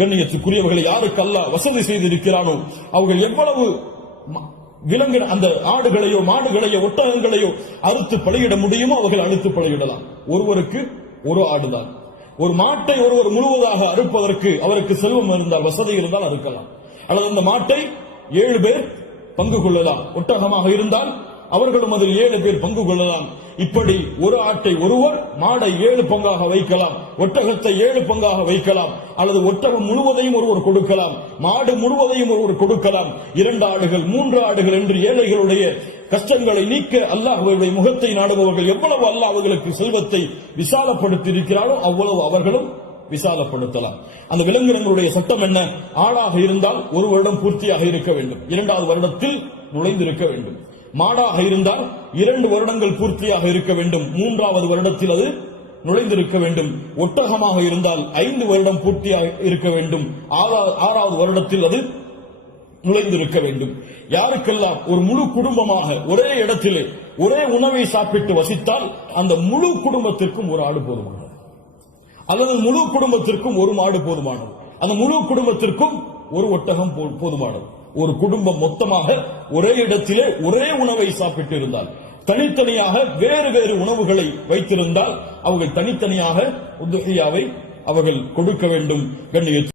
கண்ணியத்துக்குரியவர்களை யாருக்கு அல்லாஹ் வசதி செய்திருக்கிறானோ அவர்கள் எவ்வளவு விலங்கு அந்த ஆடுகளையோ மாடுகளையோ ஒட்டகங்களையோ அறுத்து பலியிட முடியுமோ அவர்கள் அறுத்து பலியிடலாம். ஒருவருக்கு ஒரு ஆடுதான். ஒரு மாட்டை ஒருவர் முழுவதாக அறுப்பதற்கு அவருக்கு செல்வம் இருந்தால் வசதி இருந்தால் அறுக்கலாம். அல்லது அந்த மாட்டை 7 பேர் பங்கு கொள்ளலாம். ஒட்டகமாக இருந்தால் அவர்களும் அதில் 7 பேர் பங்கு கொள்ளலாம். இப்படி ஒரு ஆட்டை ஒருவர், மாடை 7 பங்காக வைக்கலாம், ஒட்டகத்தை 7 பங்காக வைக்கலாம். அல்லது ஒட்டகம் முழுவதையும் ஒருவர் கொடுக்கலாம், மாடு முழுவதையும் ஒருவர் கொடுக்கலாம். 2 ஆடுகள் 3 ஆடுகள் என்று ஏழைகளுடைய கஷ்டங்களை நீக்க அல்லாஹ்வுடைய முகத்தை நாடுபவர்கள் எவ்வளவு அல்லாஹ் அவர்களுக்கு செல்வத்தை விசாலப்படுத்தி இருக்கிறாரோ அவ்வளவு அவர்களும் விசாலப்படுத்தலாம். அந்த விலங்கினங்களுடைய சட்டம் என்ன? ஆடாக இருந்தால் 1 வருடம் பூர்த்தியாக இருக்க வேண்டும், 2வது வருடத்தில் நுழைந்திருக்க வேண்டும். மாடாக இருந்தால் 2 வருடங்கள் பூர்த்தியாக இருக்க வேண்டும், 3வது வருடத்தில் அது நுழைந்திருக்க வேண்டும். ஒட்டகமாக இருந்தால் 5 வருடம் பூர்த்தியாக இருக்க வேண்டும், 6வது வருடத்தில் அது நுழைந்திருக்க வேண்டும். யாருக்கெல்லாம் ஒரு முழு குடும்பமாக ஒரே இடத்திலே ஒரே உணவை சாப்பிட்டு வசித்தால் அந்த முழு குடும்பத்திற்கும் ஒரு ஆடு போதுமானது, அல்லது முழு குடும்பத்திற்கும் ஒரு மாடு போதுமானது, அந்த முழு குடும்பத்திற்கும் ஒரு ஒட்டகம் போதுமானது. ஒரு குடும்பம் மொத்தமாக ஒரே இடத்திலே ஒரே உணவை சாப்பிட்டு இருந்தால், தனித்தனியாக வேறு வேறு உணவுகளை வைத்திருந்தால் அவர்கள் தனித்தனியாக உதுஹியாவை அவர்கள் கொடுக்க வேண்டும். கண்ணியத்து